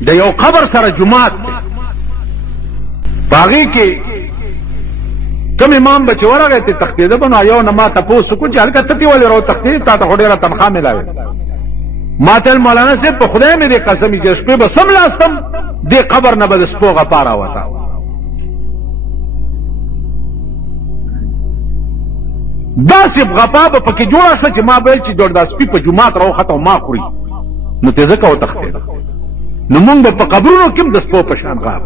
د یو قبر سره جماعت باغی کې کوم امام بچ ورغه ته تختیده بنو یو نه ما تاسو کو چې هلکه ته ولې راو تختید تا ته ډیره تنخواه ملاوي ما ته مولانا صاحب په خدای مې دې قسم چې شپې به سم لاستم دې قبر نه به سپوغه پاره وتا داسې غپا به پکې جوړه شوه چې ما ویل چې جوړ دا سپي په جومات راوخته ما خوري نو ته ځکه وتښتېده نو مونږ به په قبرونو کې هم د سپو په شان غاب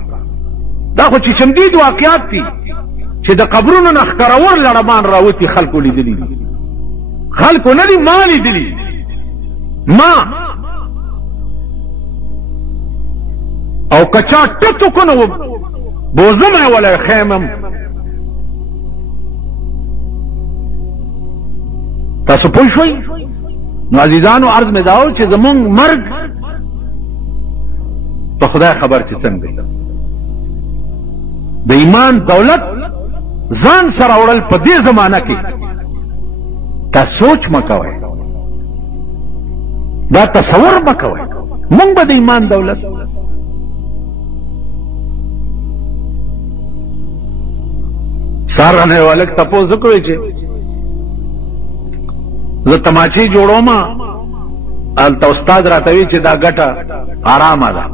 دا خو چې چمدید واقعات دي چې د قبرونو نه ښکرور لړمان راوتي خلکو لیدلي دي خلکو نه دي ما لیدلي ما او کچا ټټو کو نو بوزمه ولا خیمم تاسو پوه شئ نو عزیزانو عرض مې داو چې زمونږ مرګ په خدای خبر چې څنګه دی د ایمان دولت ځان سره وړل په دې زمانہ کې تا سوچ مکوئ دا تصور مکوئ مونږ به د ایمان دولت سارانه والک تپوس کوي چې زه تماچی جوړوم الته استاد راتوي چې دا ګټه آرامه ده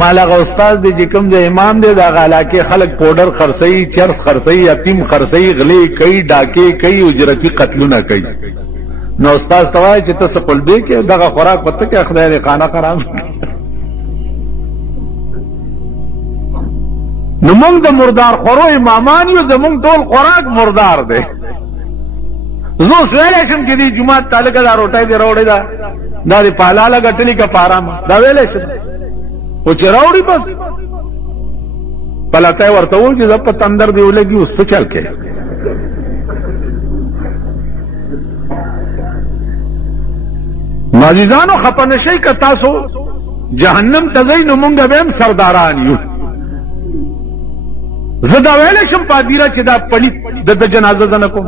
مالغه استاد دې کوم د امام دې دا غلاکه خلک پودر خرڅي چرس خرڅي یتیم خرڅي غلي کوي ډاکي کوي اجرتي قتلونه کوي نو استاد توای چې تاسو په دې کې دغه خوراک پته کې خدای دې خانه خراب نو موږ د مردار خورو امامان یو زموږ ټول خوراک مردار دی زه ویلې شم چې دې جمعه تعلق دا روټای دې راوړی دا دې پالاله غټلی کا پارام دا ویلې شم او چې راوړی بس پلاته ورته و چې زپ تندر دی ولګي اوس څه چل کې ماجدانو خپنه شي ک تاسو جهنم ته ځئ نو مونږ به هم سرداران یو زه دا ویلې شم پادیره چې دا پلیت د جنازه زنه کوم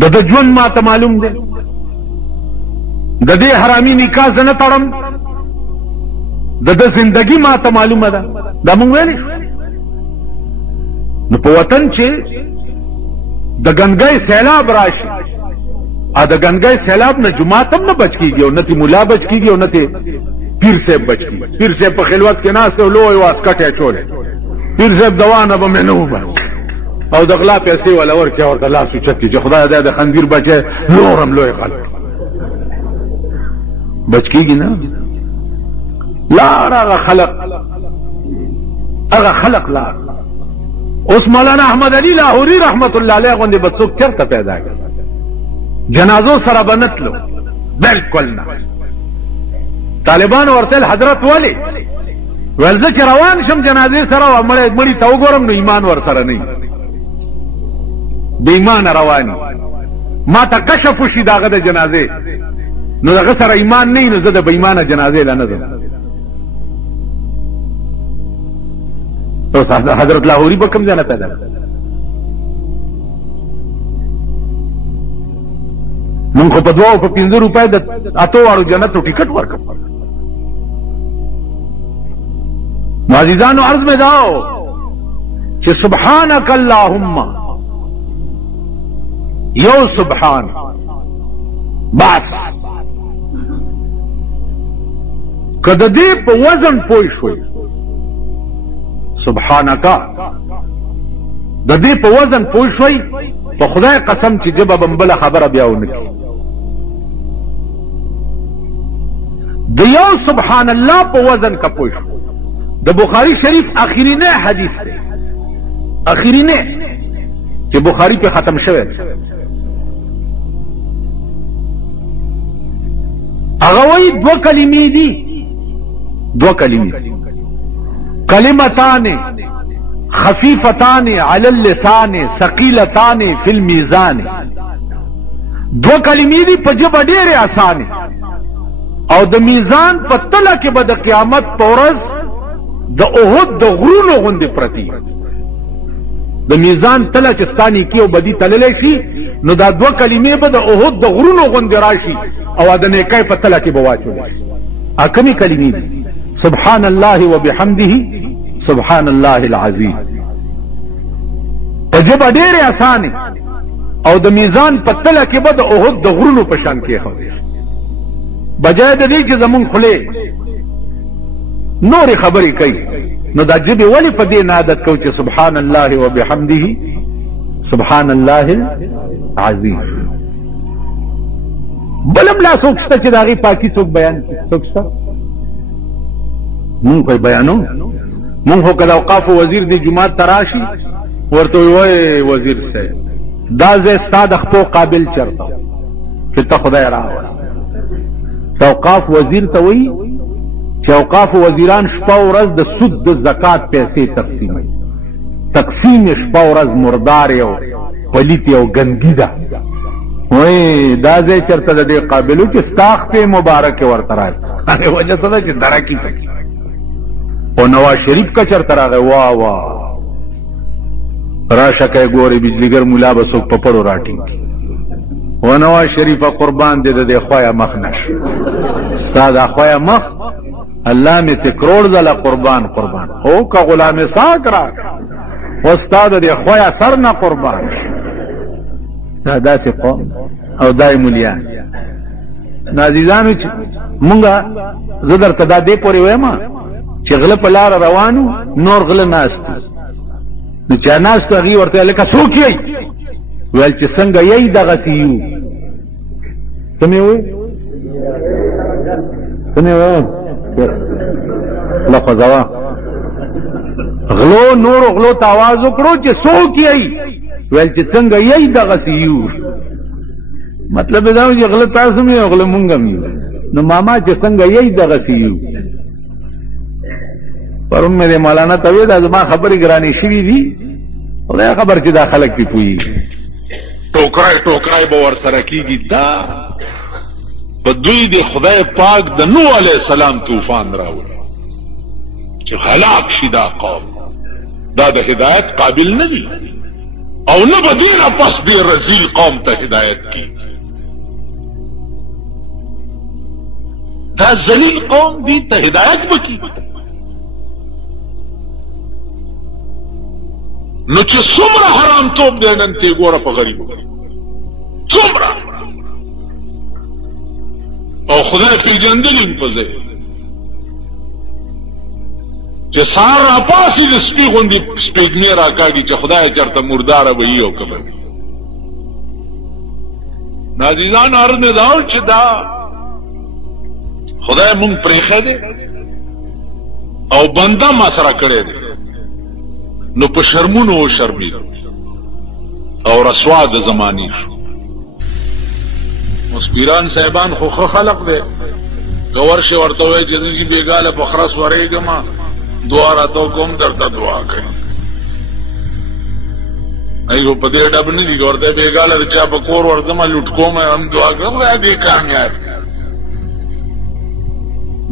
د ژوند ما ته معلوم دی د دې حرامي نکاح زنه تړم د زندگی ما ته معلومه ده دا مونږ ویلې نو په وطن چې د ګنګای سیلاب راشي ا د ګنګای سیلاب نه جماعت هم نه بچ کیږي او نه تی مولا بچ کیږي او نه تی پیر صاحب بچ کیږي پیر صاحب په خلوت کې ناس ته لوی واسکټه چولې پیر صاحب دوانه به منو او د غلا پیسې ولا ورکه ورته لاس چت کې خدای دې د خندیر بچي نورم لوی خلک بچ کیږي نه لا هغه خلق لا اوس مولانا احمد علی لاهوری رحمت الله علیه غوندې بڅوک چرته پیدا کړ جنازو سره بنتلو بالکل نه طالبان ورته حضرت ولی ولزه چې روان شم جنازې سره مړی ته وګورم نو ایمان ور سره نه بې ایمان رواني ما ته کشف وشي داغه د جنازې نو دغه سره ایمان نه نو زه د بې ایمانه جنازې لا نه ځم حضرت لاهوری به کوم ځای نه پیدا مونږ خو په 2 او په 5 روپۍ د اتو واړو جنتو ټیکټ ورکړ عزیزانو عرض میں داو چې سبحانك اللهم یو سبحان بس کده دې په وزن پوي شوي سبحانك د دې په وزن پوي شوي په خدای قسم چې جبه بمبله خبره بیا ونکي د یو سبحان الله په وزن کا پوي شو د بخاری شریف اخرینه حدیث دی اخرینه چې بخاری په ختم شوه هغه وایي 2 کلمې دي 2 کلمې کلمتان خفیفتان علی اللسان ثقیلتان فی الميزان 2 کلمې دي په جبه ډېرې آسانه او د میزان په تله کې به د قیامت په ورځ د احد د غرونو غوندې پرتی د میزان تله چې ستا نیکي او بدي تللی شي نو دا دوه کلمې به د احد د غرونو غوندې راشي او د نیکۍ په تله کې به واچولی شي. کومې کلمې دي؟ سبحان الله وبحمده سبحان الله العظیم. په ژبه ډېرې اسانې او د میزان په تله کې به د احد د غرونو په شان کېښودی شي. بجای د دې چې زمونږ خولې نورې خبرې کوي نو دا ژبې ولې په دې نه عادت کوو چې سبحان الله وبحمده سبحان الله العظیم. بل هم لا څوک شته چې د هغې پاکي څوک بیان کړي؟ څوک شته؟ مونږ خو بیانو. مونږ خو که د اوقافو وزیر دې جومات ته راشي ورته وایي وزیر صاحب دا ځای ستا د خپو قابل چېرته چې ته خدای راوست. د اوقاف وزیر ته وایي چې اوقاف وزیران شپه ورځ د سود د زکات پیسې تقسیموي. تقسیم یې شپه ورځ مردار او پلیتې او ګندګي ده. وایي دا ځای چېرته د دې قابل و چې ستا خپې مبارکې ورته راشي. هغې وجه څه ده چې درکي پکې. او نواز شریف که چېرته راغی واه واه راشه که یې ګورې بجلیګر ملا به څوک په پړو راټینګي. و نواز شریفه قربان دې د دې خویه مخ نه شي. ستا دا خویه مخ الله مې ته کروڑ ځله قربان قربان او که غلام ساک را و ستا د دې خویه سر نه قربان شي. دا داسې قوم او دای مولیان. نو عزیزانو چې مونږه زه درته دا دې پورې وایم چې غله په لاره روانو نور غله ناست نو چا ناست هغې ورته لکه څوک یې ویل چې څنګه یې دغسې یو. څه مې وویل؟ څه مې وویل؟ لفظوه غلو نورو غلو ته آواز وکړو چې څوک یې ویل چې څنګه یې دغسې یو. مطلب دا و چې غله تاسو مې او غله مونږ هم یو. نو ماما چې څنګه یې دغسې یو. پرون مې د مولانا ته ویل دا زما خبرې ګرانې شوي دي خدای خبر چې دا خلک پې پوهېږي. ټوکرای ټوکرای به ورسره کېږي. دا په دوی د خدای پاک د نوح علیه السلام طوفان راوړي چې هلاک شي دا قوم. دا د هدایت قابل نه دي او نه به دې نه پس دې رذیل قوم ته هدایت کی. دا ذلیل قوم دې ته هدایت وکړي. نو چې څومره حرام توب دی نن ته ګوره په غریبو څومره او خدای پېژندلي په ځای چې سهار راپاسي د سپي غوندې سپېږمې راکاږي چې خدای چېرته مرداره به وي او که به وي. نو عزیزانو عرض مې دا و چې دا خدای مونږ پرېښی دی او بنده ما سره کړی دی نو په شرمونو و شرمید او رسوا د زمانې شو. اوس پیران صاحبان خو ښه خلق دی که ورشې ورته وایي چې زه بېګاله په خرس ورېږم دعا راته کوم درته دعا کوي. ای خو په دې ډب نه دي که ورته بېګاله د چا په کور ورځمه لوټ کوم هم دعا کوم خدای دې کامیاب.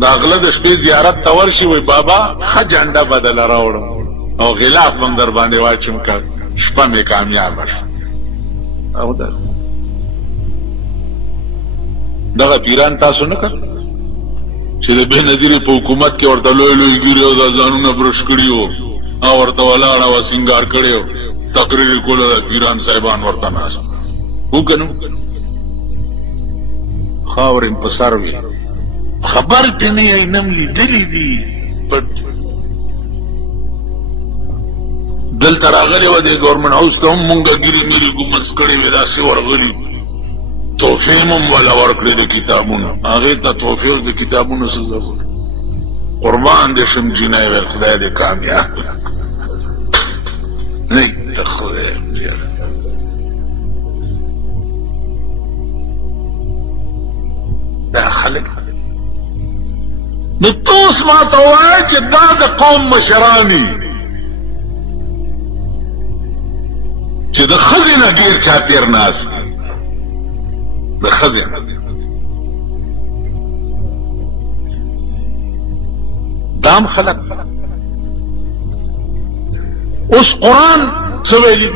د غله د شپې زیارت ته ورشي وایي بابا ښه جنډه بدله راوړم او غلاف بم در باندې واچم که شپه مې کامیابه شو. او دغه پیران تاسو نه کړ چې د بې نظیرې په حکومت کې ورته لوی لوی ګیرې او دا ځانونه برش کړي وو او ورته ولاړه وه سینګار کړی و تقریر یې کولو د پیران صاحبان ورته ناست وو که نه خاورې په سر وي خبر ته نه یې نم لیدلي دي پټ دلته راغلی وه دې ګورنمنټ هاوس ته هم مونږه ګیرې میرې ګومنځ کړې وې داسې ورغلي تحفې هم والا ورکړې د کتابونو هغې ته تحفې د کتابونو څه ضرورت قربان دې شم جینۍ ویل خدای دې کامیاب نه ته خدای دا خلک نو ته اوس ما ته ووایه چې دا د قوم مشران چې د ښځې نه ډېر چاپېر ناست د ښځې دام خلق اوس قرآن سویلی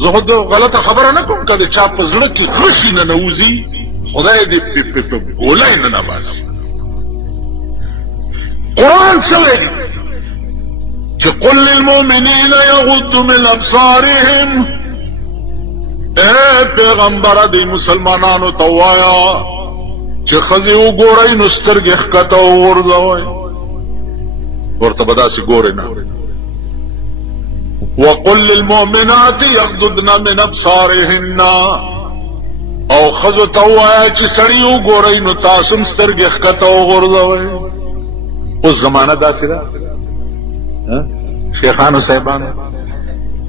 زه خود غلطه خبره نه کوم که د چا په زړه کې خوشي نه نوځي خدای دې په ګولای نه نباسي قرآن سویلی چې قل للمؤمنین یغضوا من ابصارهم اے پیغمبر دی مسلمانانو ته وایا چې ښځې وګورئ نو سترګې ښکته وغورځوئ ورته به داسې ګورئ نه وقل للمؤمنات یغضضن من ابصارهن او ښځو ته ووایا چې سړي وګورئ نو تاسو هم سترګې ښکته وغورځوئ اوس زمانه داسې ده شیخانو صاحبانو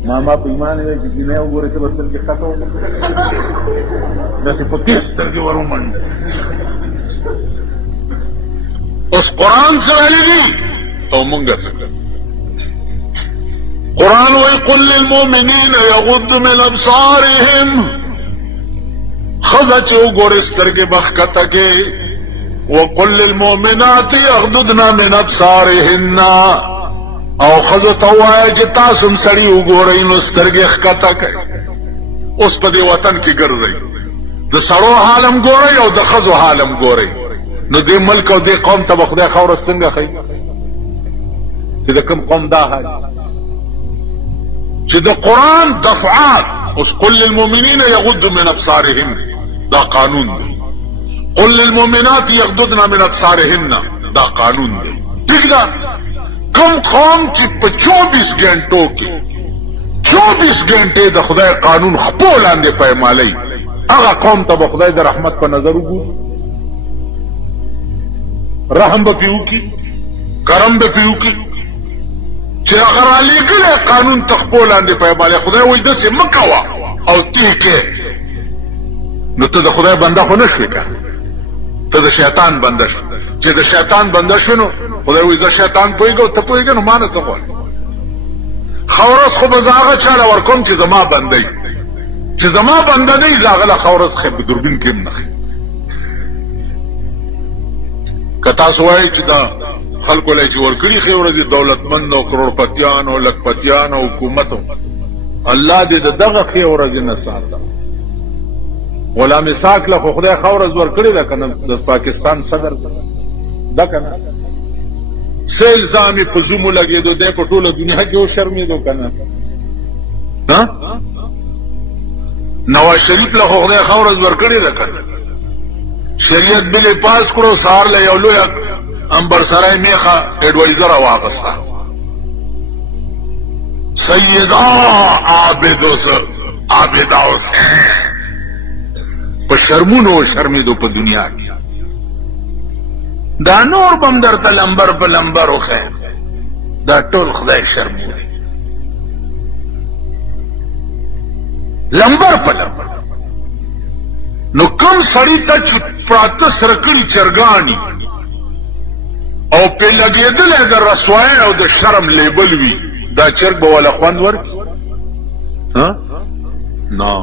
ماما په ایمان دی چې ګینه وګورئ ته به سترګې ښکته وغورځوئ داسې په تېز سترګې ور ومنډي اوس قرآن څه ویلي دي او مونږ څه قرآن وی قل للمؤمنین یغضوا من ابصارهم ښځه چې وګورې سترګې به ښکته کې وقل للمؤمنات یغضضن من ابصارهن او ښځو ته ووایه چې تاسو هم سړي وګورئ نو سترګې ښکته کړئ اوس په دې وطن کې ګرځئ د سړو حال هم ګورئ او د ښځو حال هم ګورئ نو دې ملک او دې قوم ته به خدای خاوره څنګه ښیي چې د کوم قوم دا حال چې د قرآن دفعات اوس قل للمؤمنین یغضوا من ابصارهم دا قانون دی قل للمؤمنات یغضضن من ابصارهن دا قانون دی ٹھیک ده کوم قوم چې په 24 غنټو کې 24 غنټې د خدای قانون خپل لاندې پېمالي هغه قوم ته به خدای د رحمت په نظر وګوري رحم به پیو کی کرم به پیو کی چې هغه را لېږلی قانون ته خپل لاندې پېمالي خدای وایي داسې مه کوه او ته کې نو ته د خدای بنده خو نه شوې که ته د شیطان بنده شو چې د شیطان بنده شو نو خدای وایي زه شیطان پوهېږه او ته پوهېږه نو ما نه څه غواړې ښه ورځ خو به زه هغه چاله ورکوم چې زما بنده وي چې زما بنده نه وي زه هغه له ښه ورځ ښه په دوربین کې هم نه ښي که تاسو وایئ چې دا خلکو له چې ورکړي ښې ورځې دولتمند او کروړپتیان او لکپتیان او حکومت الله دې د دغه ښې ورځې نه ساته غلام اسحاق له خو خدای ښه ورځ ورکړې ده که نه د پاکستان صدر ده که نه څه الزام یې په زوم ولګېدو دی په ټوله دنیا کې وشرمېدو که نه نواز شریف له خو خدای ښه ورځ ورکړې ده که نه شریعت بل یې پاس کړو سهار له یو لویه امبرسرای میخه ایڈوایزر واغسته سیدا عابدا حسین په شرمونو شرمېدو په دنیا کې دا نور بم درته لمبر په لمبر وخیر دا ټول خدای شرموي لمبر په لمبر نو کوم سړی ته چې پراته سره کړي چرګاني او په لګېدلی د رسوایۍ او د شرم لیبل وي دا چرګ به والا خوند ورکړي نه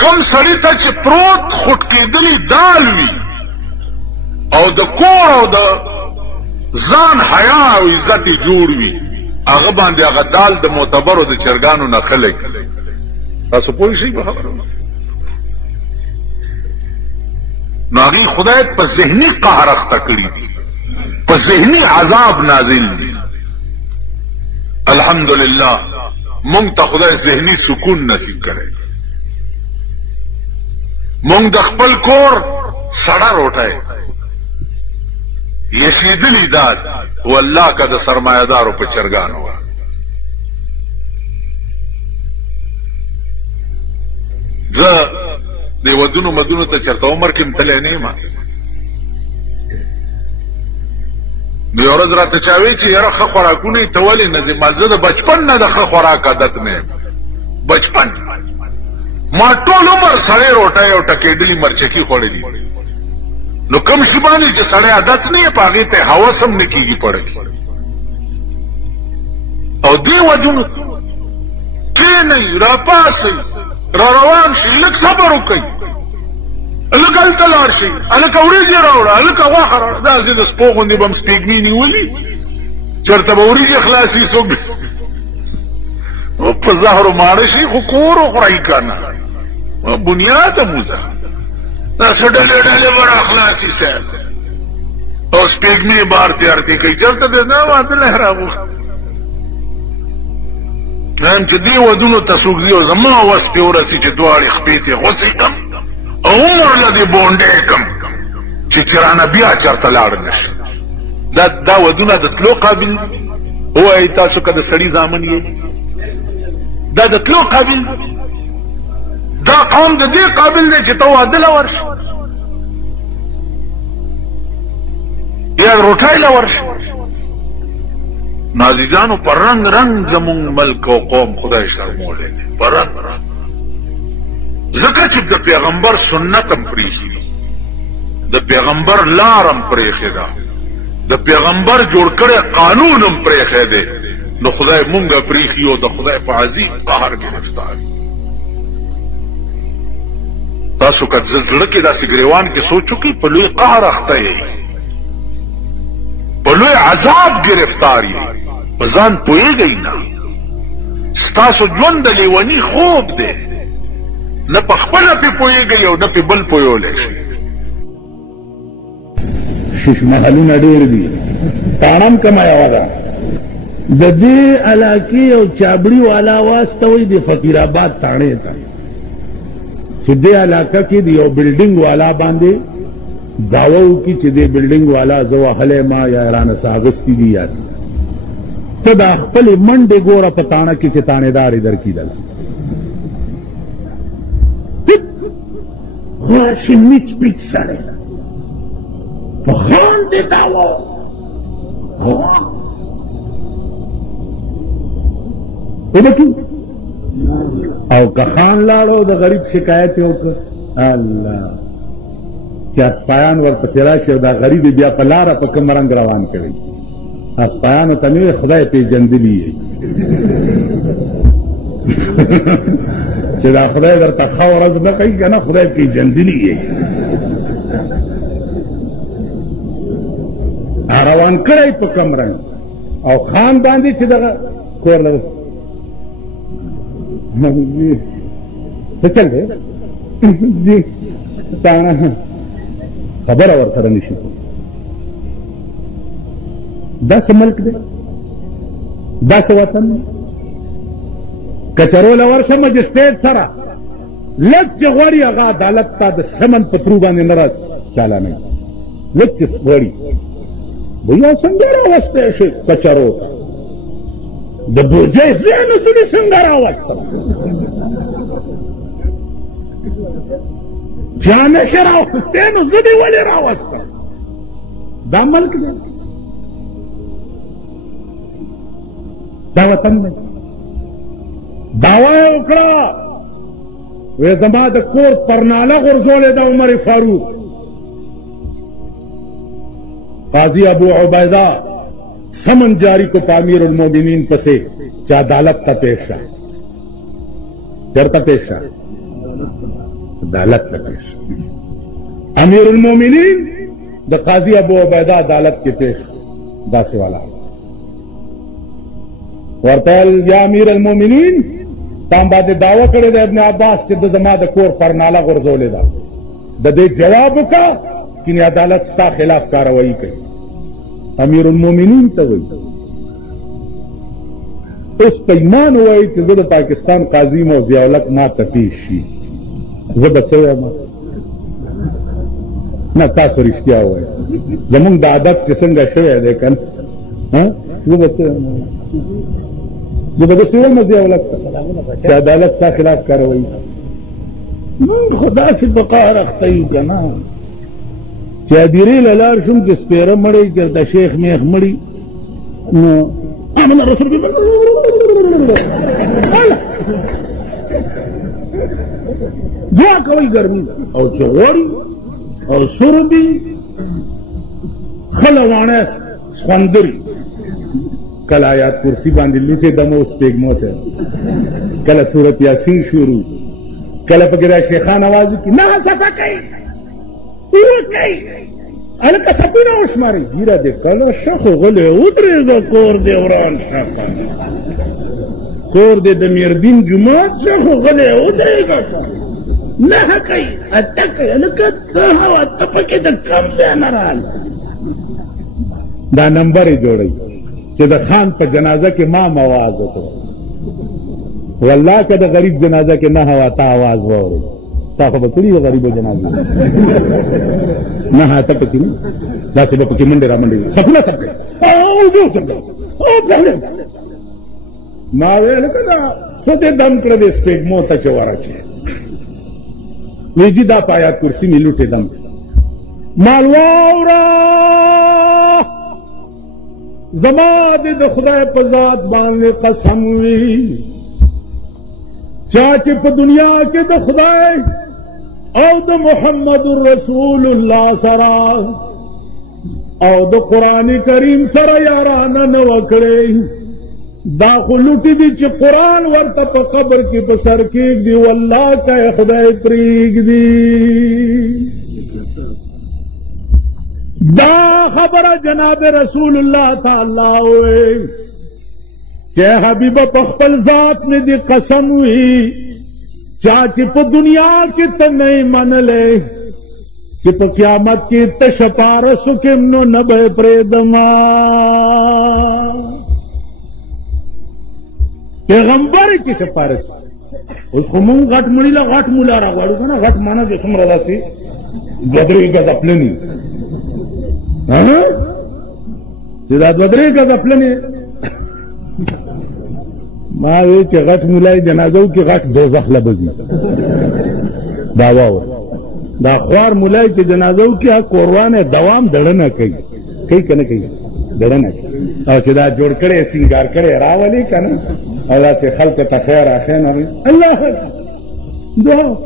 کوم سړي ته چې پروت خوټ کېدلی دال وي او د کور او د ځان حیا او عزت یې جوړ وي هغه باندې هغه دال د معتبرو د چرګانو نه خلی تاسو پوه شئ په خبره نو هغې خدای په ذهني قهر اخته کړي دي په ذهني عذاب نازل دي الحمدلله مونږ ته خدای ذهني سکون نصیب کړی مونږ د خپل کور سړه روټۍ یخېدلي داد والله که د سرمایهدارو په چرګانو وه زه د ودونو مدونو ته چېرته عمر کې م تلی نه یم نو یو ورځ راته چا وایي چې یاره ښه خوراکونه یې ته ولې نه ځې ما زه د بچپن نه د ښه خوراک عادت نه یم بچپن ما ټول عمر سړی روټۍ او ټکېدلي مرچکي خوړلي نو کوم شي باندې چې سړی عادت نه یې په هغې ته هوس هم نه کېږي پړکې او دې وجونو کښېنئ راپاسئ را روان شي لږ صبر وکئ هلک هلته لاړ شئ هلکه وریجې راوړه هلکه غوښه راوړه داسې د سپو غوندې به م سپېږمې نیولي چېرته به وریجې خلاصي څوک په زهرو ماړه شي خو کور وخورئ که نه بنیاد موزه دا څه ډلې ډلې به راخلاصي صاحب او سپېږمې بار تیارتې کوي چېرته دی دا واده له راغوښت هم چې دې ودونو ته څوک ځي او زما وس پې ورسي چې دواړې خپې تې غوڅې کړم او عمر له دې بونډې کړم چې رانه بیا چېرته لاړ نه شي دا ودونه د تلو قابل ووایئ تاسو که د سړي زامن یې دا د تلو قابل دا قوم د دې قابل دی چې ته واده له ورشي یا روټۍ له ورشي نازیجانو پر رنگ رنگ زمون ملک او قوم خدای شرمولی دی پر رنگ رنگ ځکه چې د پیغمبر سنت هم پریښي د پیغمبر لار هم پریښې ده د پیغمبر جوړ کړی قانون هم پریښی دی نو خدای مونږه پریښي او د خدای په عظیم قهر ګرفتار تاسو که زړه کې داسې ګریوان کې سوچ وکړئ په لوی قهر اخته یې په لوی عذاب ګرفتار یې په ځان پوهېږئ نه ستاسو ژوند د لیوني خوب دی نه په خپله پې پوهېږئ او نه پې بل پوهولی شي شش محلونه ډېر دي تاڼم کمه یوه ده د دې علاقې یو چابړي والا واستوئ د فقیرآباد تاڼې ته چې دې علاقه کې د یو بلډینګ والا باندې دعوه وکړي چې دې بلډینګ والا زه وهلی ما یا رانه څه اخیستي دي یا څه ته دا خپلې منډې ګوره په تاڼه کې چې تاڼېدارې در کېدله راشي میچ پیچ سړی په خان دې دعوه وبکي او که خان لاړو د غریب شکایت یې وکړه الله چې اسپایان ورپسې راشي او دا غریب یې بیا په لاره په کوم رنګ روان کوي اسپایانو ته مې خدای پېژندلي یې چې دا خدای درته ښه ورځ نه کوي که نه خدای پېژندلي یې روان کړی په کوم رنګ او خان باندې چې دغه کور لږ څه چل دی جی تاڼه خبره ورسره نشي داسې ملک دی داسې وطن دی کچرو له ورشه مجسټریټ سره لږ چې غواړي هغه عدالت ته د سمن په ترو باندې نه را چالانوي لږ چې غواړي بیا څنګه راوستی شي کچرو ته د بوجۍ ځای نو زه دې څنګه راوستم چا نشي راوستی نو زه دې ولې راوستم دا ملک دی دا وطن دی دعوه یې وکړه وی زما د کور پرناله غورځولې ده عمر فاروق قاضی ابو عبیدہ سمن جاری کو امیر المومنین پسے چې عدالت ته پیش شه چېرته پیش شه عدالت ته پیش امیر المومنین د قاضی ابو عبیدہ عدالت کې پیش داسې والا ورته یا امیر المومنین تام باندې دعوه کړې ده ابن عباس چې د زما د کور پرناله غورځولې ده د دې جواب وکړه کینې عدالت ستا خلاف کاروایی کوي امیر المومنین ته وایي اوس په ایمان وایي چې زه د پاکستان قاضي یم او ضیاءالحق ما ته پیش شي زه به څه وایم نه تاسو رښتیا وایي زمونږ د عادت چې څنګه شوی دی که نه زه به څه وایم زه به داسې وایم ضیاءالحق ته چې عدالت ستا خلاف کاروایی مونږ خو داسې په قهر اخته یو که نه چې هدیرې له لاړ شوم چې سپېره مړی چېرته شیخ میخ مړي نو آمن رسول دعا کوئ ګرمي ده او چې غواړي او سربي ښه لواڼی سخوندري کله آیات کرسي باندې لوټې دمو سپېږمو ته کله صورت یاسین شروع کله پکې دا شیخان اواز وکړي نه صفه کوي وکړئ هلکه سپونه وشمارئ ګیره دې کله شه خو غلی ودرېږه کور دې وران شه کور دې د میردین جومات شه خو غلی ودرېږه نه کوي اته کوي لکه ته او اته پکې د کم ځای نه راغله دا نمبر یې جوړوي چې د خان په جنازه کې ما آواز وکړو والله که د غریب جنازه کې نه هوا تا آواز واورئ تا خو به کړي د غریبو جنازه نه اته پکې نه داسې به پکې منډې را منډې سپونه سپې ما ویل که دا څه دې دم کړه دې سپېږمو ته چې ورچې ویجی دا په آیات کرسي مې لوټې دم مال واوره زما دې د خدای په ذات باندې قسم وي چا چې په دنیا کې د خدای او د محمد رسول الله سره او د قرآن کریم سره یارانه نه وکړې دا خو لوټې دي چې قرآن ورته په قبر کې په سر کېږدي والله که خدای پرېږدي دا خبره جناب رسول الله تعالی وی چې حبیب په خپل ذات مې دې قسم وي چا چې په دنیا کې ته نه منلې چې په قیامت کې ته شپارس وکړم نو نه به پرېږدما پیغمبر کې شپارس اوس خو مونږ غټ مړي له غټ مولا راغواړو که نه غټ مانا چې څومره داسې دوه درې ګزه پلنې چې دا دوه درې ګزه پلنې ما وی چې غټ مولای جنازو کې غټ دوزخ له به ځي دا واوره دا خوار مولای چې جنازو کې قربانه دوام دړنه کوي کوي که نه کوي دړنه کوي او چې دا جوړ کړی سینګار کړی راولي که نه او داسې خلق ته خیر آخین وي الله دعا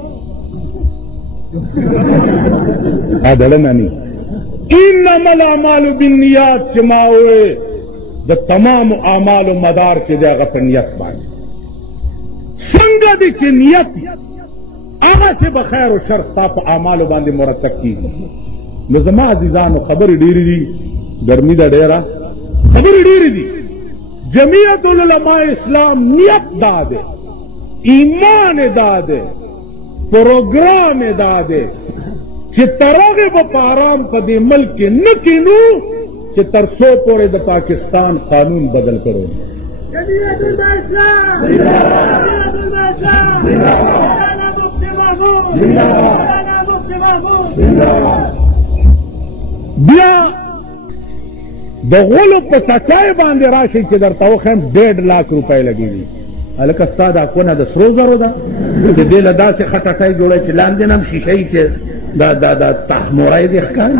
دړنه نه انما الاعمال بالنیات چې ما وی د تمام اعمالو مدار چې دی هغه په نیت باندې څنګه دی چې نیت هغسې به خیر و شر ستا په اعمالو باندې مرتب کېږي نو زما عزیزانو خبرې ډېرې دي ګرمي ده ډېره خبرې ډېرې دي جمعیت العلماء اسلام نیت دا دی ایمان دا دی پروګرام دا دی چې تر هغې به په ارام په دې ملک کې نه کینو چې تر څو پورې د پاکستان قانون بدل کړو بیا د غولو په ټټای باندې راشئ چې درته وښیم 1.5 لاک روپۍ لګېږي هلکه ستا دا کونه د سرو زرو ده چې دې له داسې ښه ټټۍ جوړی چې لاندې نه هم شیشه یي چې دا تحموری دې ښکاري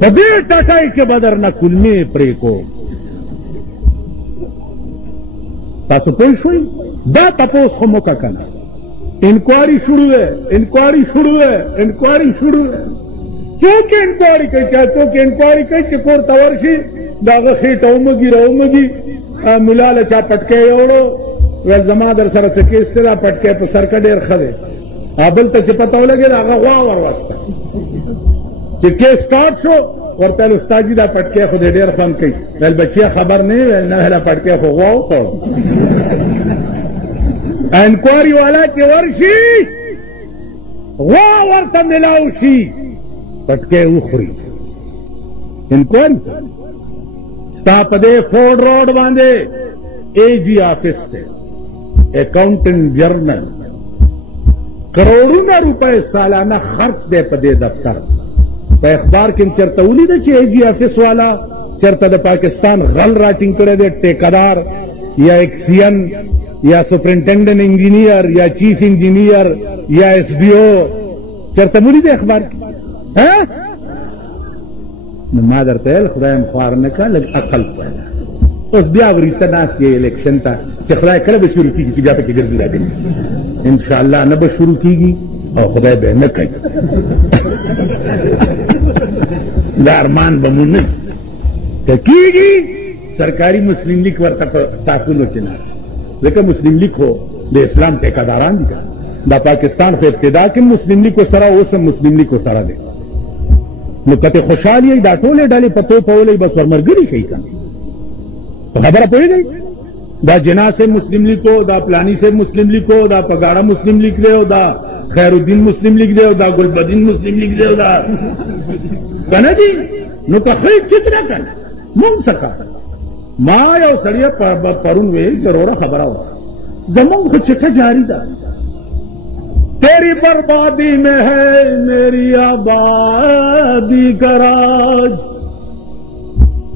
په دې ټټۍ کې به درنه کلمې پرې کو تاسو پوه شوئ دا تپوس خو مو که که نه انکوائری شروع ہے انکوائری شروع ہے انکوائری شروع ہے څوک انکوائری کوي چا څوک انکوائری کوي چې کور ته ورشي د هغه خېټه ومږي راومږي ملا له چا پټکی یوړو ویل زما در سره څه کیس دی دا پټکی په سر کې ډېر ښه دی بل ته چې پته ولګېد هغه غوا وروسته چې کیس سټارټ شو ورته ویل استاد جي دا پټکی خو دې ډېر خوند کوي ویل بچیه خبر نه ویل نه دا پټکی خو غوا وخوړو انکوائری والا چې ورشي غوا ورته ملاو شي پټکی وخوري انکوائری ستا په دې فورډ روډ باندې اے جی آفس دی اکاؤنٹنٹ جرنل کروڑونه روپے سالانه خرچ دی په دې دفتر په اخبار کې چرته ولیده چې اے جی آفس والا چرته د پاکستان غل راټینګ کړی دی ټیکادار یا ایکسین یا سپرنٹینڈنٹ انجینئر یا چیف انجینئر یا ایس ڈی او چرته ولیده اخبار کې نو ما درته ویل خدای م خوار نه کړه لږ عقل پیدا اوس بیا وریته ناست یې الیکشن ته چې خدای کله به شروع کېږي چې بیا پکې ګرځي راګرځي انشاءالله نه به شروع کېږي او خدای به نه کوي دا ارمان به مو نه که کېږي سرکاري مسلم لیگ ورته په ټاکنو کې نه ځکه مسلم لیگ خو د اسلام ټیکاداران دي دا پاکستان خو ابتدا کې مسلم لیگ سره اوس هم مسلم لیگ سره دی نو که ته خوشحال یې دا ټولې ډلې په تو پولې بس ورمرګري شي که خبره پوهېږئ دا جنا سے مسلم لیگ کو دا پلانی سے مسلم لیگ کو دا پگاڑا مسلم لیگ دے دا خیر الدین مسلم لیگ دے دا گلبدین مسلم لیگ دے دا کنه جی نو که خیر چیت نه کنه مونږ سکا ما یو سړی پرون ویل ضروره خبره وه زمونږ خو چټه جاری ده تیری بربادی میں ہے میری آبادی کا راج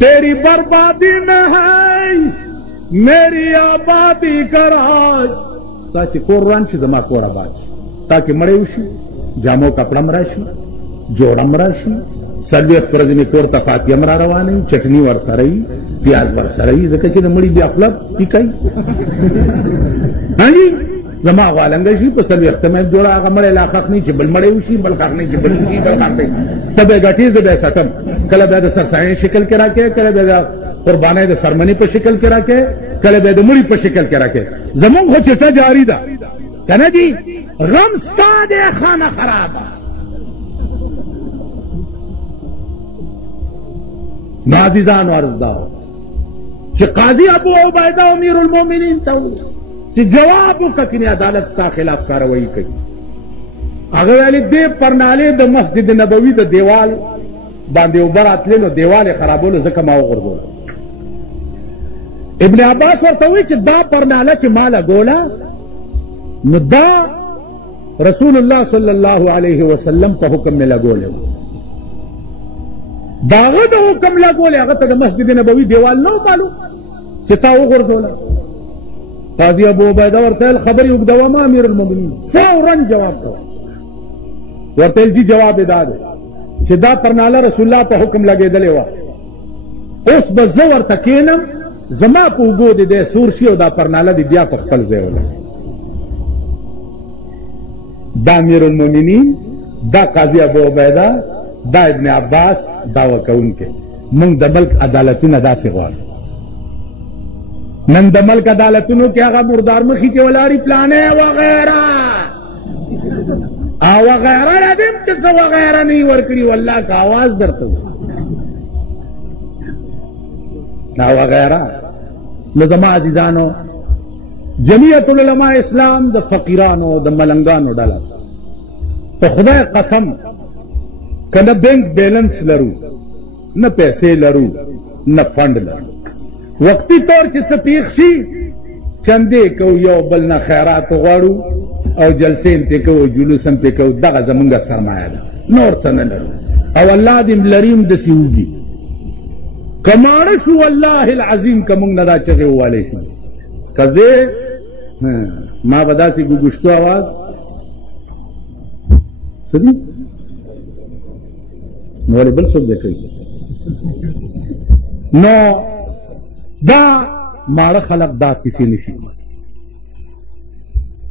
تیری بربادی میں ہے میری آبادی کا راج تا چې کور روان شي زما کور آباد شي تا کې مړی وشي جامو کپړه م راشي جوړه م راشي څلوېښت ورځې مې کور ته فاتحه م را روانوي چټني ورسره وي پیاز ورسره وي ځکه چې د مړي بیا خوله پیکوي زما غوالنګه شي په څلوېښته مې جوړه هغه مړی لا ښخ نه چې بل مړی وشي بل ښخ نه چې بل وشي بل ښخ نه ته به یې ګټې زه به یې ساتم کله به یې د سرسایې شکل کې راکې کله به یې د قربانۍ د سرمنې په شکل کې راکې کله به یې د مړي په شکل کې راکې زمونږ خو چټه جاري ده که نه دي غم ستا دی خانه خرابه نو عزیزانو عرض دا چې قاضي ابو عبیده امیر المؤمنین ته چې جواب وکړه کنې عدالت ستا خلاف کاروایي کوي هغه ویلې دې پرنالې د مسجد نبوي د دیوال باندې اوبه راتلې نو دیوال یې خرابولو ځکه ما وغورځوله ابن عباس ورته وایي چې دا پرناله چې ما لګوله نو دا رسول الله صلی الله علیه وسلم په حکم مې لګولې وه دا هغه د حکم لګولې هغه ته د مسجد نبوي دیوال نه و معلوم چې تا وغورځوله قاضي ابو عبیده ورته ویل خبرې اوږدوه ما امیر المؤمنین فورا جواب کوه ورته ویل جي جواب یې دا دی چې دا پرناله رسول الله په حکم لګېدلې وه اوس به زه ورته کښېنم زما په اوږو دې دی سور شي او دا پرناله دې بیا په خپل ځای ولګي دا امیر المؤمنین دا قاضي ابو عبیده دا ابن عباس دعوه کوونکي موږ د ملک عدالتونه داسې غواړو نن د ملک عدالتونو کې هغه مردار مخې کې ولاړي پلانې وغیره او وغیره لازم چې څه وغیره نه ورکړي والله که آواز درته دا وغیره نو زما عزیزانو جمعیت العلماء اسلام د فقیرانو د ملنګانو ډله په خدای قسم که نه بینک بیلنس لرو نه پیسې لرو نه فنډ لرو وقتی طور چې څه پیښ شي چندې کوو یو بل نه خیرات غواړو او جلسې پې کوو جلوس هم پې کوو دغه زمونږ سرمایه ده نور څه نه لرو او الله دې لریم داسې وږي که ماړه شو والله العظیم که موږ نه دا چغې ووالی شو که زه ما به داسې ګوګشتو اواز څه دي نو ولې بل څوک دی کوي نو دا ماړه خلق دا کسی نشي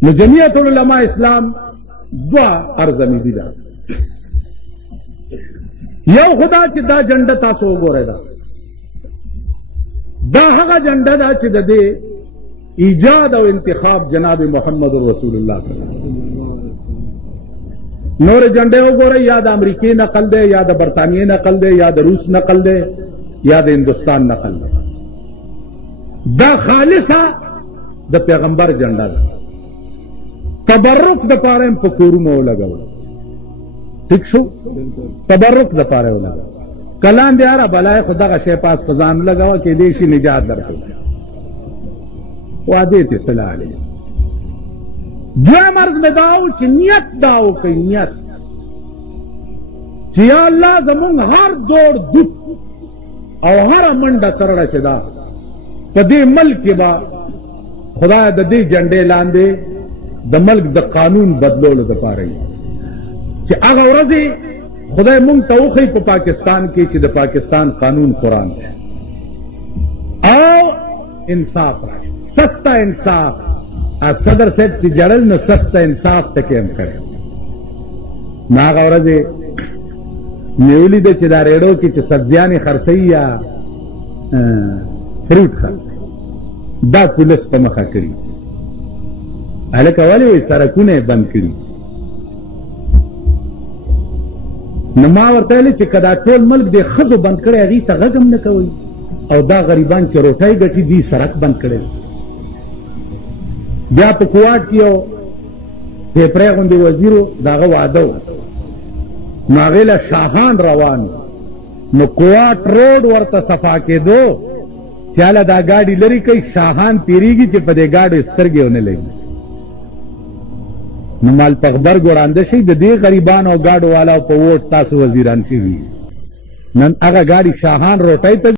نو جمعیت العلماء اسلام دوا ارزمی دی دا یو خدا چې دا جنډه تاسو وګورئ دا هغه جنډه ده چې د دې ایجاد او انتخاب جناب محمد رسول الله نور جنډه وګورئ یا د امریکې نقل دی یا د برطانیې نقل دی یا د روس نقل دی یا د هندوستان نقل دی دا خالصه د پیغمبر جنډه ده تبرک د پاره هم په کورونو ولګول ٹھیک شو تبرک د پاره ولګول کلام دی اره بلای خو دغه شی پاس په ځان لګوه کې دې شي نجات درکوي وعدې ته صلاح علیه دویم عرض مې دا و چې نیت دا وکړئ نیت چې یا الله زمونږ هر دوړ دوت او هره منډه ترړه چې دا په دې ملک کې به خدای د دې جنډې لاندې د ملک د قانون بدلولو دپاره وي چې هغه ورځې خدای مونږ ته وښیي په پاکستان کې چې د پاکستان قانون قرآن دی او انصاف راشي سستا انصاف صدر صاحب چې جړل نو سستا انصاف ټکې هم کړی نو هغه ورځې مې ولیده چې دا ریډو کې چې سبزیانې خرڅوي یا فروټ خرڅوي دا پولیس په مخه کړي هلکه ولې وایي سړکونه یې بند کړي نو ما ورته ویلې چې که دا ټول ملک دې ښځو بند کړی هغې ته غږ هم نه کوئ او دا غریبان چې روټۍ ګټي دي سړک بند کړی. بیا په کوواټ کې یو پیپری غوندې وزیرو د هغه واده و، نو هغې له شاهان روان و، نو کوواټ روډ ورته صفا کېدو چې هله دا ګاډي لرې کوي، شاهان تېرېږي چې په دې ګاډو سترګې ونه لګي. نو مال په غبرګ وړاندې شئ د دې غریبانو او ګاډو والاو په ووټ تاسو وزیران شوي. نن هغه ګاډي شاهان روټۍ ته